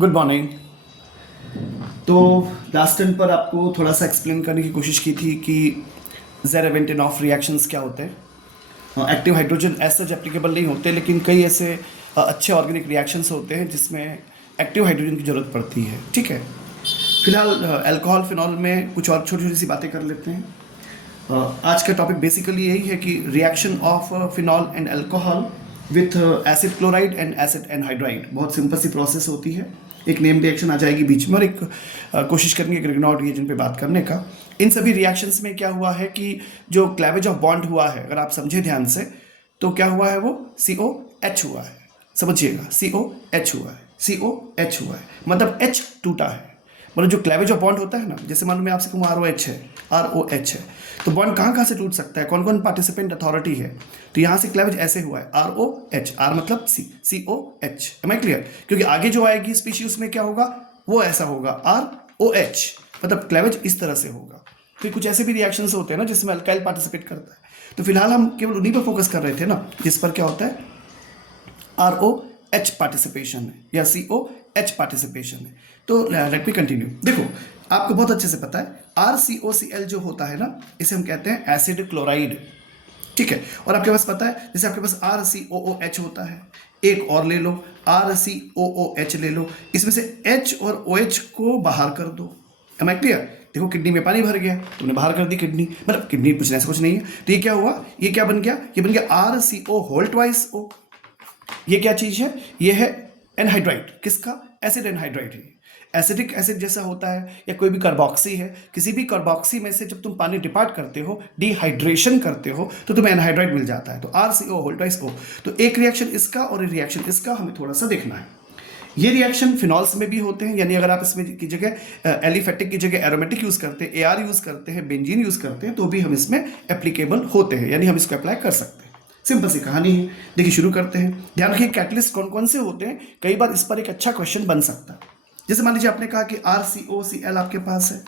Good morning. तो last time पर आपको थोड़ा सा एक्सप्लेन करने की कोशिश की थी कि ज़ेरेवेंटेनॉफ रिएक्शंस क्या होते हैं। Active hydrogen as such applicable नहीं होते, लेकिन कई ऐसे अच्छे ऑर्गेनिक रिएक्शंस होते हैं जिसमें एक्टिव हाइड्रोजन की ज़रूरत पड़ती है। ठीक है, फिलहाल अल्कोहल फिनॉल में कुछ और छोटी छोटी सी बातें कर लेते हैं। आज का टॉपिक बेसिकली यही है कि reaction of phenol and alcohol with acid chloride and acid anhydride. बहुत सिंपल सी प्रोसेस होती है, एक नेम रिएक्शन आ जाएगी बीच में और एक कोशिश करेंगे ग्रिग्नॉट रिएजेंट पे बात करने का। इन सभी रिएक्शंस में क्या हुआ है कि जो क्लैवेज ऑफ बॉन्ड हुआ है, अगर आप समझे ध्यान से, तो क्या हुआ है, वो COH हुआ है। समझिएगा, COH हुआ है, COH हुआ है, मतलब H टूटा है। मतलब जो क्लैवेज ऑफ बॉन्ड होता है ना, जैसे मान लो मैं आपसे कहूँ ROH है, ROH है, तो बॉन्ड कहाँ कहाँ से टूट सकता है, कौन कौन पार्टिसिपेंट अथॉरिटी है। तो यहाँ से क्लैवेज ऐसे हुआ है, ROH, R मतलब C, COH। Am I clear? क्योंकि आगे जो आएगी स्पीशीज उसमें क्या होगा, वो ऐसा होगा, ROH, मतलब क्लैवेज इस तरह से होगा। फिर कुछ ऐसे भी रिएक्शंस होते हैं ना जिसमें अल्काइल पार्टिसिपेट करता है। तो फिलहाल हम केवल उन्हीं पर फोकस कर रहे थे ना जिस पर क्या होता है, ROH पार्टिसिपेशन है या COH पार्टिसिपेशन है। तो लेट मी कंटिन्यू। देखो, आपको बहुत अच्छे से पता है RCOCl जो होता है ना, इसे हम कहते हैं एसिड क्लोराइड। ठीक है, और आपके पास पता है, जैसे आपके पास RCOOH होता है, एक और ले लो RCOOH ले लो, इसमें से H और OH को बाहर कर दो। Am I clear? देखो, किडनी में पानी भर गया, तुमने बाहर कर दी किडनी, मतलब किडनी कुछ ऐसा कुछ नहीं है। तो ये क्या हुआ, ये क्या बन गया, ये बन गया RCO होल ट्वाइस O। ये क्या चीज है, ये है एनहाइड्राइड। किसका? एसिड एनहाइड्राइड है। एसिडिक एसिड जैसा होता है, या कोई भी कार्बोक्सी है, किसी भी कार्बोक्सी में से जब तुम पानी डिपार्ट करते हो, डिहाइड्रेशन करते हो, तो तुम्हें एनहाइड्राइड मिल जाता है। तो RCO होल ट्वाइस O। तो एक रिएक्शन इसका और एक रिएक्शन इसका हमें थोड़ा सा देखना है। ये रिएक्शन फिनॉल्स में भी होते हैं, यानी अगर आप इसमें की जगह एलिफेटिक की जगह एरोमेटिक यूज करते हैं, AR यूज करते हैं, बेंजीन यूज करते हैं, तो भी हम इसमें एप्लीकेबल होते हैं, यानी हम इसको अप्लाई कर सकते हैं। सिंपल सी कहानी है। देखिए, शुरू करते हैं। ध्यान रखिए, कैटलिस्ट कौन कौन से होते हैं, कई बार इस पर एक अच्छा क्वेश्चन बन सकता है। जैसे मान लीजिए आपने कहा कि RCOCl आपके पास है,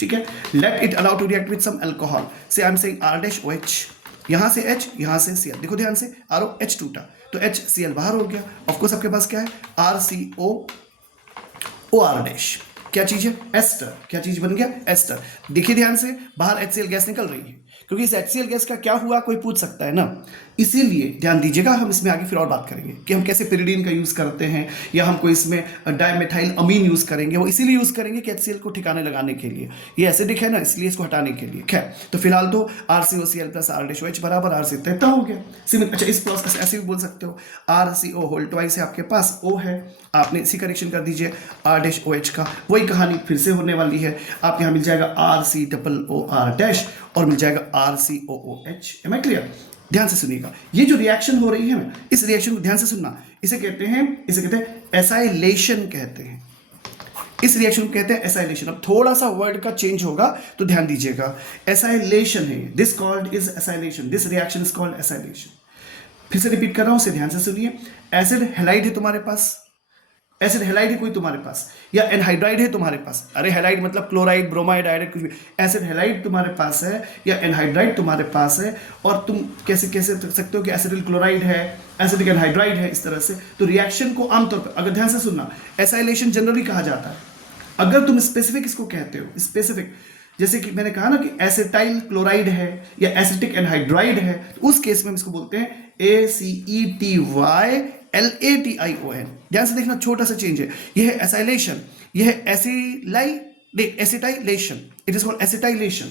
ठीक है, let it allow to react with some alcohol, say I am saying R-OH, यहां से H, यहां से Cl। देखो ध्यान से, ROH टूटा तो HCl बाहर हो गया। ऑफकोर्स आपके पास क्या है, RCOOR-, क्या चीज है, एस्टर। क्या चीज बन गया, एस्टर। देखिए ध्यान से, बाहर HCl गैस निकल रही है, क्योंकि इस HCl गैस का क्या हुआ कोई पूछ सकता है ना, इसीलिए ध्यान दीजिएगा। हम इसमें आगे फिर और बात करेंगे कि हम कैसे पिरिडीन का यूज करते हैं, या हमको इसमें डाइमेथाइल अमीन यूज करेंगे। वो इसीलिए यूज करेंगे कि HCl को ठिकाने लगाने के लिए, ये एसिडिक है ना, इसलिए इसको हटाने के लिए। खैर, तो फिलहाल तो RCOCl प्लस R-OH बराबर RC तय हो गया। सिमिलर, अच्छा, इस प्रोसेस ऐसे भी बोल सकते हो, RCO होल ट्वाइस है आपके पास, O है, आपने इसी करेक्शन कर दीजिए R-OH का। वही कहानी फिर से होने वाली है, आप यहाँ मिल जाएगा RCOOR- और मिल जाएगा RCOOH। M I clear? ध्यान से सुनिएगा, ये जो रिएक्शन हो रही है ना, इस रिएक्शन को ध्यान से सुनना। इसे कहते हैं एसाइलेशन कहते हैं। इस रिएक्शन को कहते हैं एसाइलेशन। अब थोड़ा सा वर्ड का चेंज होगा तो ध्यान दीजिएगा। एसाइलेशन है, this called is acylation, this reaction is called acylation. फिर से रिपीट कर रहा हूं, उसे ध्यान से सुनिए। एसिड हैलाइड है तुम्हारे पास, एसिड हैलाइड है कोई तुम्हारे पास, या एनहाइड्राइड है तुम्हारे पास। अरे हैलाइड मतलब क्लोराइड, ब्रोमाइड, आयोडाइड, कुछ भी। एसिड हैलाइड तुम्हारे पास है या एनहाइड्राइड तुम्हारे पास है, और तुम कैसे कैसे सकते हो कि एसिडिल क्लोराइड है, एसिडिक एनहाइड्राइड है, इस तरह से। तो रिएक्शन को आमतौर पर, अगर ध्यान से सुनना, एसाइलेशन जनरली कहा जाता है। अगर तुम स्पेसिफिक इसको कहते हो, स्पेसिफिक, जैसे कि मैंने कहा ना कि एसिटाइल क्लोराइड है या एसिटिक एनहाइड्राइड है, तो उस केस में हम इसको बोलते हैं ACETYLATION। ध्यान से देखना, छोटा सा चेंज है। यह है एसाइलेशन, यह है acetylation. It is called acetylation,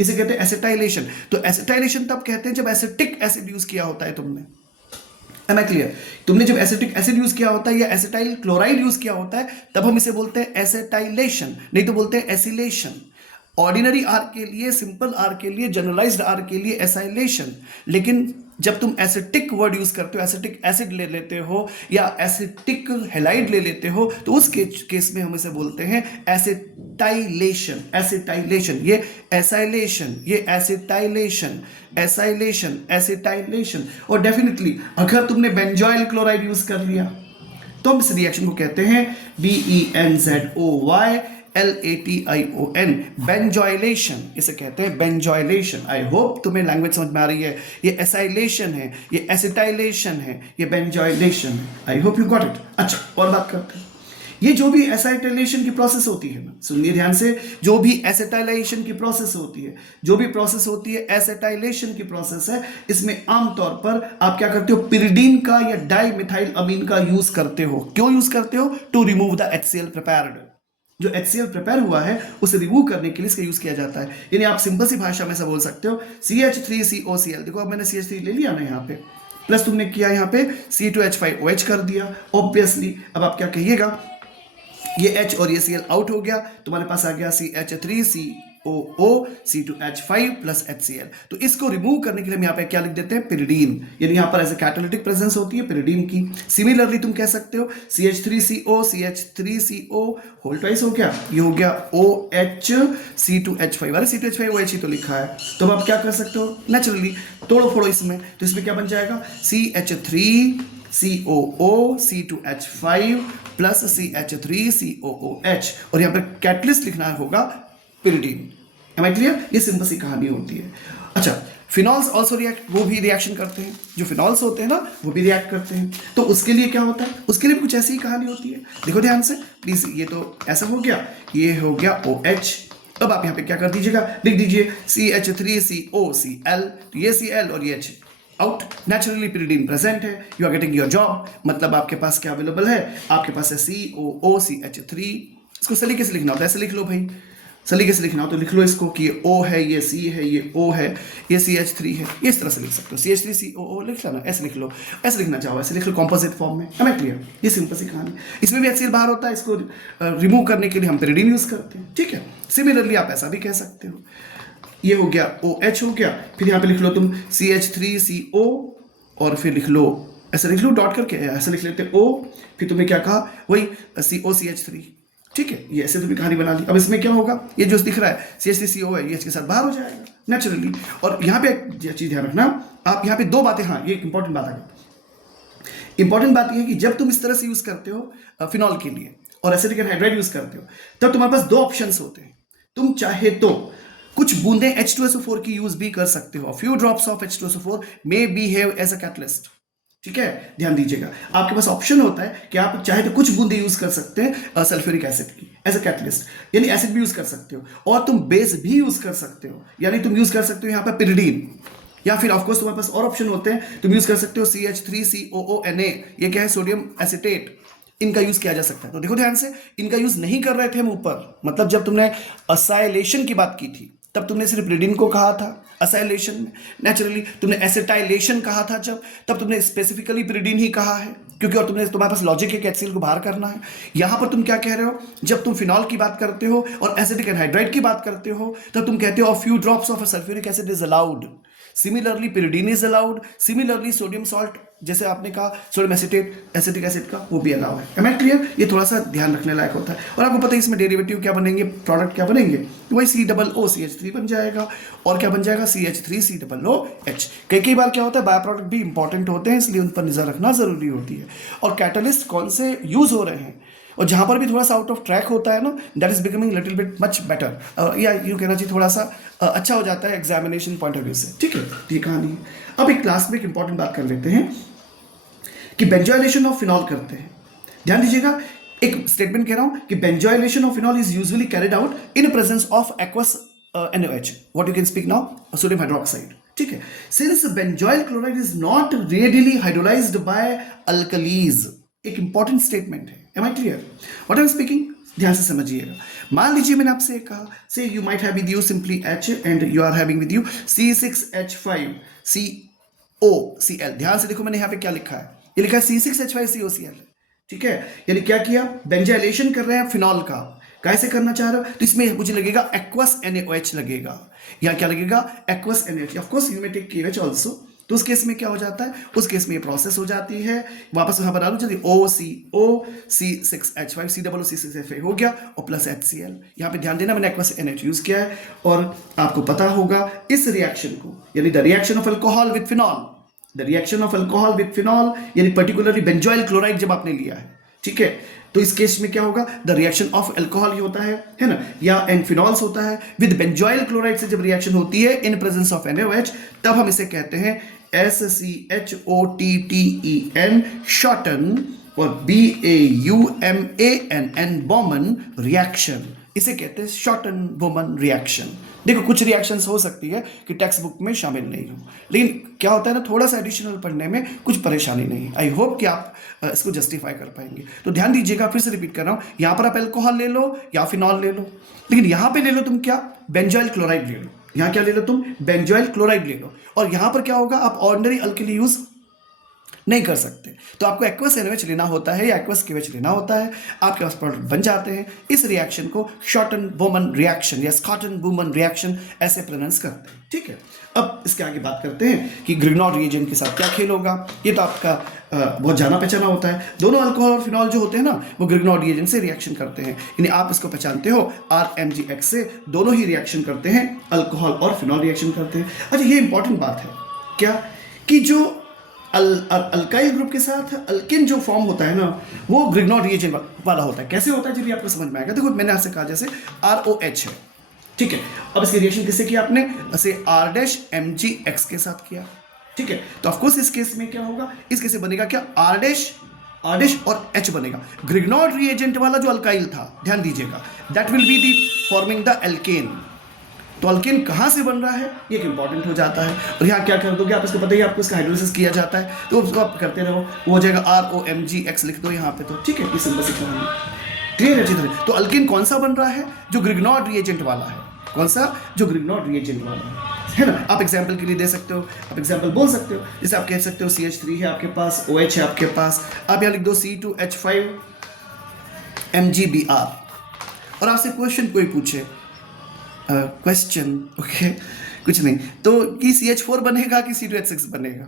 इसे कहते हैं एसिटाइलेशन। तो एसिटाइलेशन तब कहते हैं जब एसिटिक एसिड यूज किया होता है तुमने। Am I clear? तुमने जब एसिटिक एसिड यूज किया होता है या एसिटाइल क्लोराइड यूज किया होता है, तब हम इसे बोलते हैं एसिटाइलेशन, नहीं तो बोलते हैं एसिलेशन। ऑर्डिनरी आर के लिए, सिंपल आर के लिए, जनरलाइज्ड आर के लिए एसाइलेशन। लेकिन जब तुम एसिटिक वर्ड यूज करते हो, एसिटिक एसिड ले लेते हो या एसिटिक हैलाइड ले लेते हो, तो उस केस में हम इसे बोलते हैं एसिटाइलेशन। एसिटाइलेशन, ये एसाइलेशन, ये एसिटाइलेशन, एसाइलेशन, एसिटाइलेशन। और डेफिनेटली अगर तुमने बेंजोइल क्लोराइड यूज कर लिया तो हम इस रिएक्शन को कहते हैं BENZOYLATION, बेंजोइलेशन। इसे कहते हैं बेंजोइलेशन। आई होप तुम्हें लैंग्वेज समझ में आ रही है। ये एसाइलेशन है, ये एसिटाइलेशन है, ये बेंजोइलेशन है। I hope you got it. अच्छा, और बात करते हैं। ये जो भी एसिटाइलेशन की प्रोसेस होती है ना, सुनिए ध्यान से, जो भी एसिटाइलेशन की प्रोसेस होती है, जो भी प्रोसेस होती है एसिटाइलेशन की प्रोसेस है, इसमें आमतौर पर आप क्या करते हो, पिरिडीन का या डाई मिथाइल अमीन का यूज करते हो। क्यों यूज करते हो? To remove the HCl prepared. जो HCl प्रिपेयर हुआ है उसे रिमूव करने के लिए इसका यूज किया जाता है। यानी आप सिंपल सी भाषा में से बोल सकते हो CH3COCl, देखो अब मैंने CH3 ले लिया ना यहाँ पे, प्लस तुमने किया यहाँ पे C2H5OH कर दिया। ऑब्वियसली अब आप क्या कहिएगा, ये H और ये Cl आउट हो गया, तुम्हारे पास आ गया CH3COO C2H5 प्लस HCl। तो इसको रिमूव करने के लिए हम यहाँ पे क्या लिख देते हैं, पिरिडीन। यानी यहाँ पर ऐसे कैटालिटिक प्रेजेंस होती है पिरिडीन की। सिमिलरली तुम कह सकते हो CH3CO CH3CO होल ट्वाइस हो गया, ये हो गया OH C2H5, अरे C2H5OH ही तो लिखा है। तो अब आप क्या कर सकते हो, नेचुरली तोड़ो फोड़ो इसमें, तो इसमें क्या बन जाएगा, CH3COO C2H5 प्लस CH3COOH, और यहाँ पर कैटलिस्ट लिखना होगा पिरिडीन। Am I clear? ये सिंपल सी कहानी होती है। अच्छा, फिनॉल्स ऑल्सो रिएक्ट, वो भी रिएक्शन करते हैं, जो फिनॉल्स होते हैं ना वो भी रिएक्ट करते हैं। तो उसके लिए क्या होता है, उसके लिए भी कुछ ऐसी ही कहानी होती है। देखो ध्यान से प्लीज, ये तो ऐसा हो गया, ये हो गया OH। अब आप यहाँ पे क्या कर दीजिएगा, लिख दीजिए CH3COCl, तो ये Cl और ये H out, naturally pyridine present है, you are getting your job. मतलब आपके पास क्या अवेलेबल है, आपके पास है COOCH3। इसको सलीके से लिखना होता है, ऐसे लिख लो भाई, सलीके से लिखना हो तो लिख लो इसको कि ये O है, ये C है, ये O है, ये CH3 है, ये इस तरह से लिख सकते हो। CH3COO लिख लो ना, ऐसे लिख लो, ऐसे लिखना चाहो ऐसे लिख लो, कॉम्पोजिट फॉर्म में। है क्लियर? ये सिंपल सी कहानी। इसमें भी HCl बाहर होता है, इसको रिमूव करने के लिए हम पिरिडीन यूज करते हैं, ठीक है। सिमिलरली आप ऐसा भी कह सकते हो, ये हो गया OH हो गया, फिर यहाँ पे लिख लो तुम CH3CO और फिर लिख लो, ऐसे लिख लो डॉट करके, ऐसे लिख लेते O, फिर तुमने क्या कहा, वही COCH3, ठीक है। ये ऐसे तुम्हें कहानी बना ली। अब इसमें क्या होगा, ये जो दिख रहा है CH3CO है, ये इसके साथ बाहर हो जाएगा नेचुरली। और यहाँ पे एक चीज ध्यान रखना, आप यहाँ पे दो बातें, हाँ ये इंपॉर्टेंट बात आ गई। इंपॉर्टेंट बात ये है कि जब तुम इस तरह से यूज करते हो फिनॉल के लिए और एसिटिक एनहाइड्राइड यूज करते हो, तब तुम्हारे पास दो ऑप्शंस होते हैं। तुम चाहे तो कुछ बूंदे H2SO4 की यूज भी कर सकते हो, few drops of H2SO4 may behave as a catalyst, ठीक है। ध्यान दीजिएगा, आपके पास ऑप्शन होता है कि आप चाहे तो कुछ बूंदे यूज कर सकते हैं सल्फ्यूरिक एसिड की एज अ कैटलिस्ट, यानी एसिड भी यूज कर सकते हो, और तुम बेस भी यूज कर सकते हो, यानी तुम यूज कर सकते हो यहाँ पर पिरिडीन, या फिर ऑफकोर्स तुम्हारे पास और ऑप्शन होते हैं, तुम यूज कर सकते हो CH3COONA, ये क्या है, सोडियम एसिटेट, इनका यूज किया जा सकता है। तो देखो ध्यान से, इनका यूज नहीं कर रहे थे हम ऊपर, मतलब जब तुमने असाइलेशन की बात की थी तब तुमने सिर्फ पिरिडीन को कहा था असाइलेशन में, नेचुरली तुमने एसिटाइलेशन कहा था जब, तब तुमने स्पेसिफिकली पिरिडीन ही कहा है, क्योंकि और तुम्हारे पास लॉजिक है कि HCl को बाहर करना है। यहां पर तुम क्या कह रहे हो, जब तुम फिनॉल की बात करते हो और एसिटिक एनहाइड्राइड की बात करते हो, तब तुम कहते हो few drops of sulphuric acid is allowed, similarly pyridine is allowed, similarly sodium salt, जैसे आपने कहा सोडियम एसिटेट एसिटिक एसिड का, वो भी अलाउ है। Am I clear? ये थोड़ा सा ध्यान रखने लायक होता है। और आपको पता है इसमें डेरिवेटिव क्या बनेंगे, प्रोडक्ट क्या बनेंगे, वही COOCH3 बन जाएगा, और क्या बन जाएगा CH3COOH। कई बार क्या होता है, बाय प्रोडक्ट भी इंपॉर्टेंट होते हैं, इसलिए उन पर नजर रखना जरूरी होती है। और कैटलिस्ट कौन से यूज हो रहे हैं, और जहां पर भी थोड़ा सा आउट ऑफ ट्रैक होता है ना, that is becoming little bit much better, या यूँ कहना चाहिए थोड़ा सा अच्छा हो जाता है एग्जामिनेशन पॉइंट ऑफ व्यू से, ठीक है। ये कहानी है। अब एक क्लास में एक इंपॉर्टेंट बात कर लेते हैं कि बेंजोइलेशन ऑफ फिनॉल करते हैं। ध्यान दीजिएगा, एक स्टेटमेंट कह रहा हूं कि benzoylation of phenol is usually carried out in presence of aqueous NaOH, what you can speak now, sodium hydroxide, ठीक है। Since benzoyl chloride is not readily hydrolysed by alkalis, एक इंपॉर्टेंट स्टेटमेंट है। Am I clear what I am speaking? ध्यान से समझिएगा। मान लीजिए मैंने आपसे कहा, say you might have with you simply H and you are having with you C6H5COCl। ध्यान से देखो मैंने यहाँ पे क्या लिखा है, ये लिखा है C6H5COCl, ठीक है। यानी क्या किया, बेंजोइलेशन कर रहे हैं फिनॉल का, कैसे करना चाह रहे हो, तो इसमें मुझे लगेगा एक्वस NaOH लगेगा, या क्या लगेगा, aqueous NaOH। Of course you may take KOH also, तो उस केस में क्या हो जाता है, उस केस में ये प्रोसेस हो जाती है, वापस वहां बना लो जल्दी, OCO C6H5 COOC6H5 हो गया, और प्लस HCl। यहाँ पे ध्यान देना, मैंने एक्वस NaOH यूज किया है, और आपको पता होगा इस रिएक्शन को, यानी the reaction of alcohol with phenol, the reaction of alcohol with phenol, यानी पर्टिकुलरली बेंजोइल क्लोराइड जब आपने लिया है, ठीक है, तो इस केस में क्या होगा, द रिएक्शन ऑफ अल्कोहल ही होता है ना, या एंड फिनॉल्स होता है, विद बेंजोइल क्लोराइड से जब रिएक्शन होती है इन प्रेजेंस ऑफ NaOH, तब हम इसे कहते हैं SCHOTTEN, शॉर्टन और BAUMANN बोमन रिएक्शन, इसे कहते हैं शॉर्टन बोमन रिएक्शन। देखो कुछ रिएक्शंस हो सकती है कि टेक्स्ट बुक में शामिल नहीं हो, लेकिन क्या होता है ना, थोड़ा सा एडिशनल पढ़ने में कुछ परेशानी नहीं। आई होप कि आप इसको जस्टिफाई कर पाएंगे। तो ध्यान दीजिएगा, फिर से रिपीट कर रहा हूँ, यहाँ पर आप अल्कोहल ले लो या फिनॉल ले लो, लेकिन यहाँ पे ले लो तुम क्या, बेंजोइल क्लोराइड ले लो। यहाँ क्या ले लो तुम, बेंजोइल क्लोराइड ले लो। और यहाँ पर क्या होगा, आप ऑर्डिनरी अल्कली यूज नहीं कर सकते, तो आपको एक्वस NaOH लेना होता है या एक्वस KOH लेना होता है, आपके पास प्रोडक्ट बन जाते हैं। इस रिएक्शन को शॉर्टन बोमन रिएक्शन या स्कॉटन बोमन रिएक्शन ऐसे प्रोनाउंस करते हैं, ठीक है। अब इसके आगे बात करते हैं कि ग्रिग्नॉड रिएजेंट के साथ क्या खेल होगा। ये तो आपका बहुत जाना पहचाना होता है। दोनों अल्कोहल और फिनॉल जो होते हैं ना, वो ग्रिग्नॉड रिएजेंट से रिएक्शन करते हैं, यानी आप इसको पहचानते हो RMgX से दोनों ही रिएक्शन करते हैं, अल्कोहल और फिनॉल रिएक्शन करते हैं। अच्छा, ये इंपॉर्टेंट बात है क्या, कि जो अल्काइल ग्रुप के साथ अल्किन जो फॉर्म होता है ना, वो ग्रिग्नॉड रिएजेंट वाला होता है। कैसे होता है चलिए आपको समझ में आएगा। देखो मैंने आपसे कहा जैसे ROH है, ठीक है, अब इसकी रिएक्शन किससे किया आपने, ऐसे R'-MgX के साथ किया, ठीक है। तो ऑफकोर्स इस केस में क्या होगा, इस केस में बनेगा क्या, R' और H बनेगा। ग्रिग्नॉड रिएजेंट वाला जो अल्काइल था, ध्यान दीजिएगा, that will be the forming the alkene. तो अल्केन कहाँ से बन रहा है, ये इंपॉर्टेंट हो जाता है। और यहाँ क्या कर दोगे आप, इसको पता ही, आपको इसका हाइड्रोलिसिस किया जाता है, तो उसको आप करते रहो, वो हो जाएगा ROMgX लिख दो यहाँ पे, तो ठीक है, ये सिंपल सी कहानी, क्लियर है अच्छी तरह। तो अल्केन कौन सा बन रहा है, जो ग्रिग्नॉड रिएजेंट वाला है। कौन सा, जो ग्रिग्नॉड रिएजेंट वाला है ना। आप एग्जाम्पल के लिए दे सकते हो, आप एग्जाम्पल बोल सकते हो, जैसे आप कह सकते हो CH3 है आपके पास, OH है आपके पास, आप यहाँ लिख दो C2H5MgBr। और आपसे क्वेश्चन कोई पूछे, क्वेश्चन ओके, कुछ नहीं, तो कि CH4 बनेगा कि C2H6 बनेगा,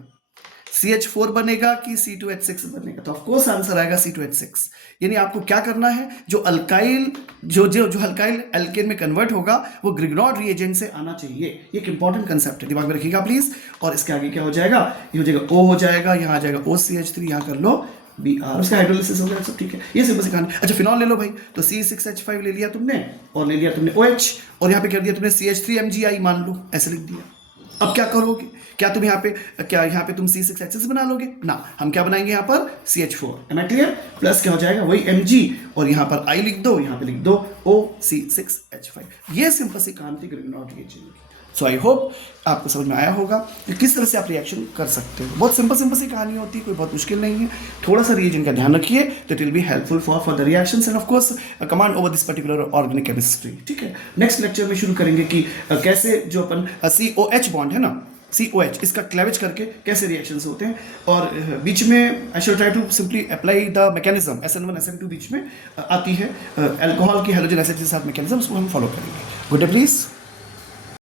CH4 बनेगा कि C2H6 बनेगा, तो ऑफकोर्स आंसर आएगा C2H6। यानी आपको क्या करना है, जो अल्काइल जो अल्काइल एल्केन में कन्वर्ट होगा वो ग्रिग्नॉड रिएजेंट से आना चाहिए। ये एक इंपॉर्टेंट कंसेप्ट है, दिमाग में रखिएगा प्लीज। और इसके आगे क्या हो जाएगा, ये हो जाएगा O हो जाएगा, यहाँ आ जाएगा OCH3, यहाँ कर लो Br, उसका हाइड्रोलिसिस हो गया, सब ठीक है, ये सिंपल सी कहानी। अच्छा फिनॉल ले लो भाई, तो C6H5 ले लिया तुमने, और ले लिया तुमने OH, और यहाँ पे कर दिया तुमने CH3MgI मान लो, ऐसे लिख दिया। अब क्या करोगे, क्या तुम यहाँ पे तुम C6H6 बना लोगे ना, हम क्या बनाएंगे यहाँ पर CH4, M I clear, plus क्या हो जाएगा वही Mg, और यहाँ पर I लिख दो, यहाँ पे लिख दो OC6H5। ये सिंपल सी कहानी थी ग्रिग्नॉड रिएजेंट की। सो आई होप आपको समझ में आया होगा कि किस तरह से आप रिएक्शन कर सकते हो। बहुत सिंपल सी कहानी होती है, कोई बहुत मुश्किल नहीं है। थोड़ा सा रिएजेंट का ध्यान रखिए, तो it will be helpful for the reactions end of course command over this particular organic chemistry, ठीक है। नेक्स्ट लेक्चर में शुरू करेंगे कि कैसे जो अपन COH बॉन्ड है ना, COH, इसका क्लेवेज करके कैसे रिएक्शंस होते हैं। और बीच में I should try to simply apply the mechanism, SN1 SN2 बीच में आती है, अल्कोहल की हैलोजन एसिड के साथ मैकेनिज्म, उसको हम फॉलो करेंगे। Good day please.